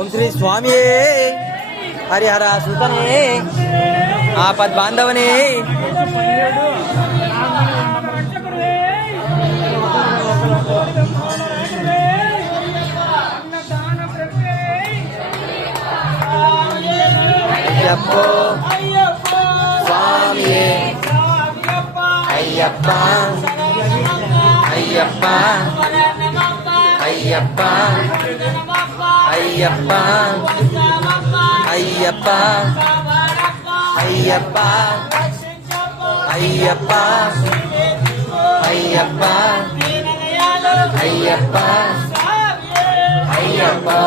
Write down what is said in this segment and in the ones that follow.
ओम श्री स्वामी हरिहर सुतने आपद बांधवने अय्यप्पो स्वामी अय्यप्पा अय्यप्पा अय्यप्पा अय्यप्पा अय्यप्पा अय्यप्पा अय्यप्पा अय्यप्पा अय्यप्पा अय्यप्पा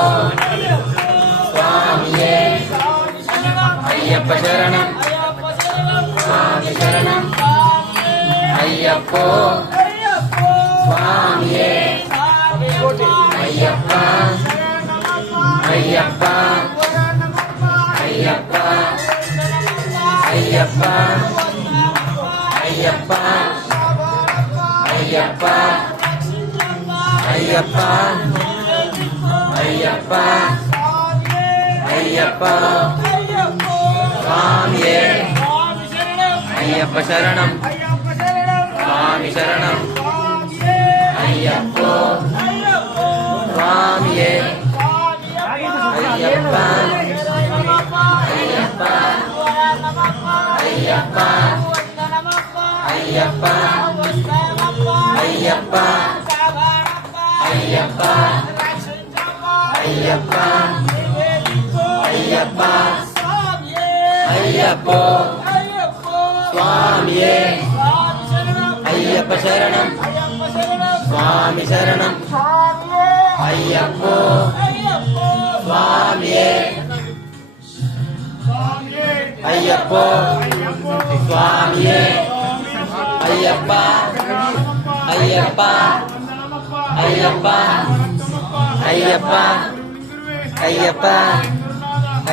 स्वामी अय्यप्पा शरणं स्वामी शरणं अय्यप्पो स्वामी अय्यप्पा अय्यप्पा अय्यप्पा अय्यप्पा अय्यप्पा अय्यप्पा अय्यप्पा अय्यप्पा अय्यप्पा स्वामी अय्यप्पा शरणं स्वामी शरणं अय्यप्पो स्वामी अय्यप्पा अय्यप्पा अय्यप्पा अय्यप्पा अय्यप्पा अय्यप्पा अय्यप्पा अय्यप्पा अय्यप्पो स्वामी अय्यप्पा शरणं स्वामी शरणं अय्यप्पो स्वामी अय्यप्पो स्वामी अय्यप्पा अय्यप्पा अय्यप्पा अय्यप्पा अय्यप्पा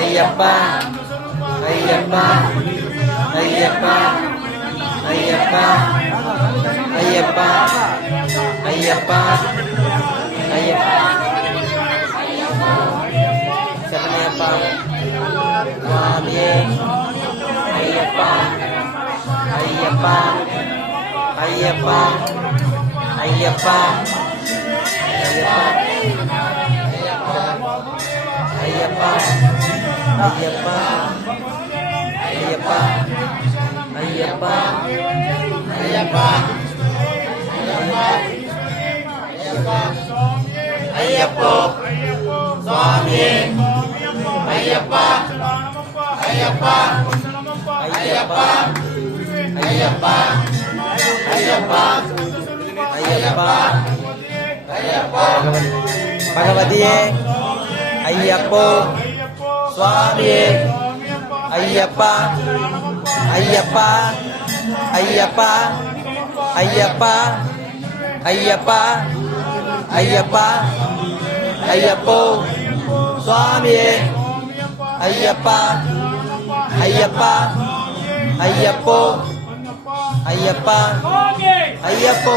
अय्यप्पा अय्यप्पा अय्यप्पा अय्यप्पा अय्यप्पा अय्यप्पा अय्यप्पा शरणप्पा स्वामी अय्यप्पा अय्यप्पा अय्यप्पा अय्यप्पा अय्यप्पा अय्यप्पा अय्यप्पा अय्यप्पा अय्यप्पा अय्यप्पो स्वामी अय्यप्पा अय्यप्पा अय्यप्पा अय्यप्पा अय्यप्पा अय्यप्पा अय्यप्पा भगवती अय्यप्पो स्वामी अय्यप्पा अय्यप्पा अय्यप्पा अय्यप्पा अय्यप्पा अय्यप्पा अय्यप्पो स्वामी अय्यप्पा अय्यप्पा अय्यप्पो अय्यप्पा अय्यप्पो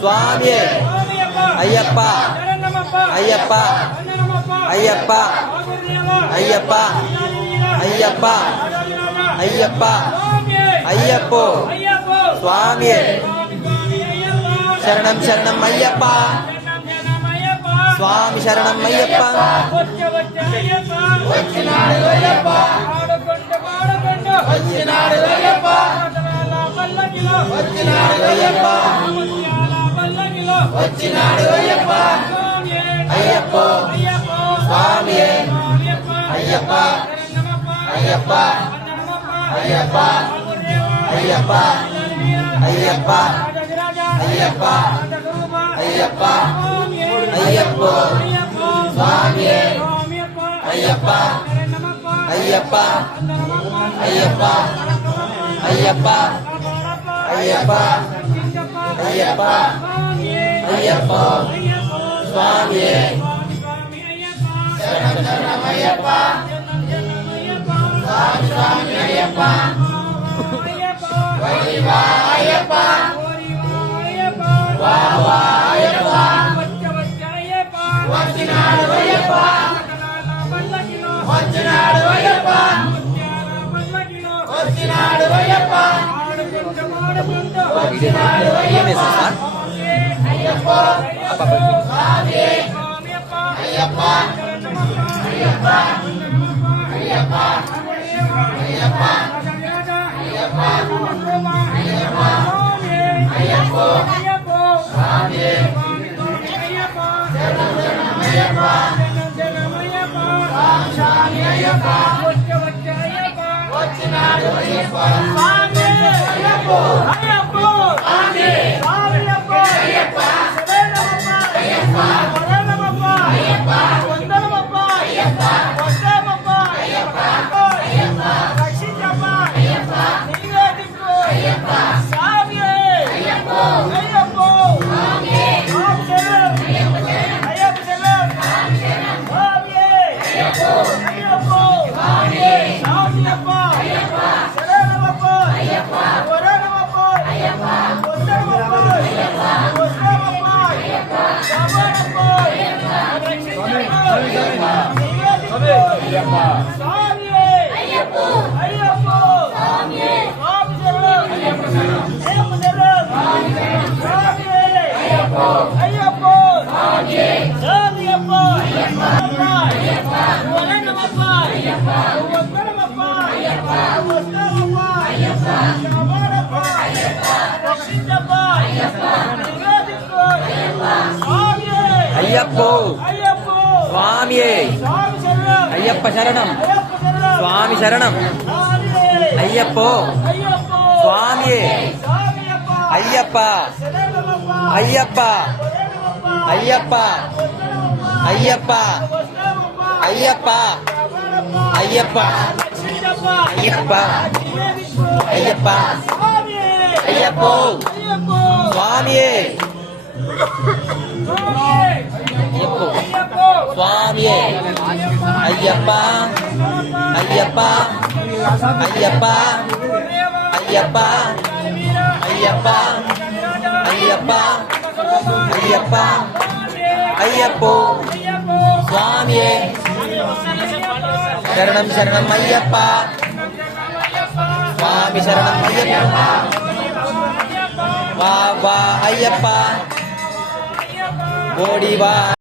स्वामी अय्यप्पा अय्यप्पा अय्यप्पा अय्यप्पा अय्यप्पा अय्यप्पा अय्यप्पो स्वामी శరణం శరణం అయ్యప్ప స్వామి శరణం అయ్యప్ప వచ్చినాడు అయ్యప్ప వచ్చినాడు అయ్యప్ప వచ్చినాడు అయ్యప్ప వచ్చినాడు అయ్యప్ప అయ్యప్ప స్వామి అయ్యప్ప అయ్యప్ప అయ్యప్ప అయ్యప్ప అయ్యప్ప అయ్యప్ప అయ్యప్ప అయ్యప్ప స్వామి అయ్యప్ప అయ్యప్ప అయ్యప్ప అయ్యప్ప అయ్యప్ప అయ్యప్ప అయ్యప్ప స్వామి శరణమయ్యప్ప స్వామి అయ్యప్ప అయ్యప్ప అయ్యప్ప వచ్చినాడు అయ్యప్ప వచ్చినాడు అయ్యప్ప వచ్చినాడు అయ్యప్ప వచ్చినాడు అయ్యప్ప స్వామి అయ్యప్ప అయ్యప్ప అయ్యప్ప అయ్యప్ప అయ్యప్ప అయ్యప్ప స్వామి శరణమయ్యప్ప స్వామి అయ్యప్ప వచ్చినాడు అయ్యప్ప స్వామి అయ్యప్ప అయ్యప్ప స్వామి అయ్యప్ప అయ్యప్ప అయ్యప్ప అయ్యప్ప వందనమప్ప అయ్యప్ప వస్తామప్ప అయ్యప్ప అయ్యప్ప రక్షించప్ప అయ్యప్ప నీవే దిక్కు అయ్యప్ప స్వామి అయ్యప్ప అయ్యప్ప స్వామి అయ్యప్ప శరణం స్వామి అయ్యప్ప అయ్యప్ప స్వామి అయ్యప్ప శరణమప్ప అయ్యప్ప వరణమప్ప అయ్యప్ప వందనమప్ప అయ్యప్ప వస్తామప్ప అయ్యప్ప సమానప్ప అయ్యప్ప రక్షించప్ప నీవే దిక్కు అయ్యప్ప స్వామి అయ్యప్ప అయ్యప్ప స్వామి శరణం అయ్యప్ప శరణం స్వామి అయ్యప్ప అయ్యప్ప స్వామి అయ్యప్ప అయ్యప్ప వరణమప్ప అయ్యప్ప వందనమప్ప అయ్యప్ప వస్తామప్ప అయ్యప్ప సమానప్ప అయ్యప్ప రక్షించప్ప అయ్యప్ప నీవే దిక్కు అయ్యప్ప స్వామి అయ్యప్ప అయ్యప్ప స్వామి స్వామి శరణం అయ్యప్ప శరణం అయ్యప్ప శరణం స్వామి శరణం స్వామి అయ్యప్ప అయ్యప్ప స్వామి స్వామియప్ప అయ్యప్ప శరణమప్ప అయ్యప్ప వరణమప్ప అయ్యప్ప అయ్యప్ప వస్తామప్ప అయ్యప్ప సమానప్ప అయ్యప్ప రక్షించప్ప అయ్యప్ప నీవే దిక్కు అయ్యప్ప స్వామి అయ్యప్ప అయ్యప్ప స్వామి అయ్యప్ప స్వామి అయ్యప్ప అయ్యప్ప అయ్యప్ప అయ్యప్ప అయ్యప్ప అయ్యప్ప అయ్యప్ప అయ్యప్ప స్వామి శరణం శరణం అయ్యప్ప స్వామి శరణం అయ్యప్ప వా వా అయ్యప్ప ఓడి వా